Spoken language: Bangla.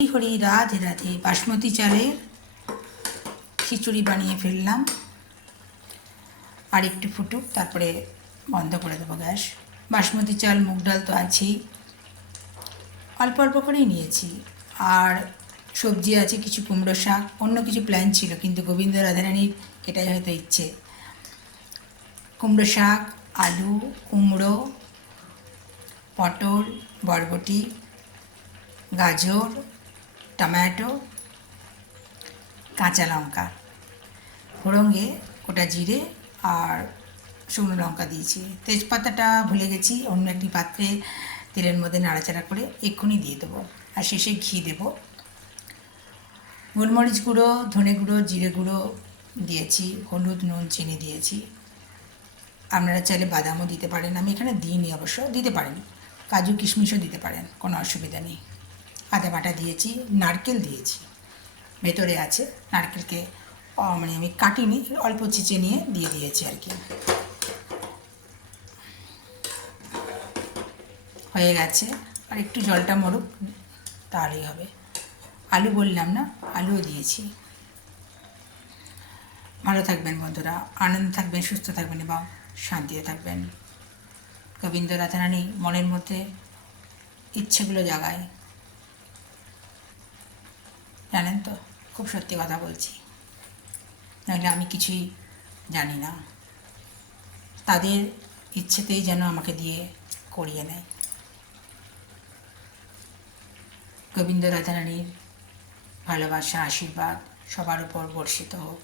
হরি রাধে রাধে। বাসমতি চালের খিচুড়ি বানিয়ে ফেললাম। আর একটু ফুটুক, তারপরে বন্ধ করে দেবো গ্যাস। বাসমতি চাল, মুগ ডাল তো আছেই, অল্প অল্প করেই নিয়েছি। আর সবজি আছে কিছু, কুমড়ো শাক, অন্য কিছু প্ল্যান ছিল, কিন্তু গোবিন্দ রাধারানীর এটাই হয়তো ইচ্ছে। কুমড়ো শাক, আলু, কুমড়ো, পটল, বরবটি, গাজর, টমেটো, কাঁচা লঙ্কা, ফোড়ঙ্গে গোটা জিরে আর শুকনো লঙ্কা দিয়েছি। তেজপাতাটা ভুলে গেছি, অন্য একটি পাত্রে তেলের মধ্যে নাড়াচাড়া করে এক্ষুনি দিয়ে দেবো। আর শেষে ঘি দেবো। গোলমরিচ গুঁড়ো, ধনে গুঁড়ো, জিরে গুঁড়ো দিয়েছি, হলুদ, নুন, চিনি দিয়েছি। আপনারা চাইলে বাদামও দিতে পারেন, আমি এখানে দিইনি, অবশ্য দিতে পারেন। কাজু কিশমিশও দিতে পারেন, কোনো অসুবিধা নেই। আদা বাটা দিয়েছি, নারকেল দিয়েছি, ভেতরে আছে নারকেলকে মানে আমি কাটিনি, অল্প চিচে নিয়ে দিয়ে দিয়েছি আর কি। হয়ে গেছে, আর একটু জলটা মরুক, তাহলেই হবে। আলু বললাম না, আলুও দিয়েছি। ভালো থাকবেন বন্ধুরা, আনন্দ থাকবেন, সুস্থ থাকবেন এবং শান্তিতে থাকবেন। গোবিন্দ রাধারানী মনের মধ্যে ইচ্ছেগুলো জাগায়, জানেন তো, খুব সত্যি কথা বলছি, নাহলে আমি কিছুই জানি না। তাদের ইচ্ছেতেই যেন আমাকে দিয়ে করিয়ে নেয়। গোবিন্দ রাধারানীর ভালোবাসা, আশীর্বাদ সবার উপর বর্ষিত হোক।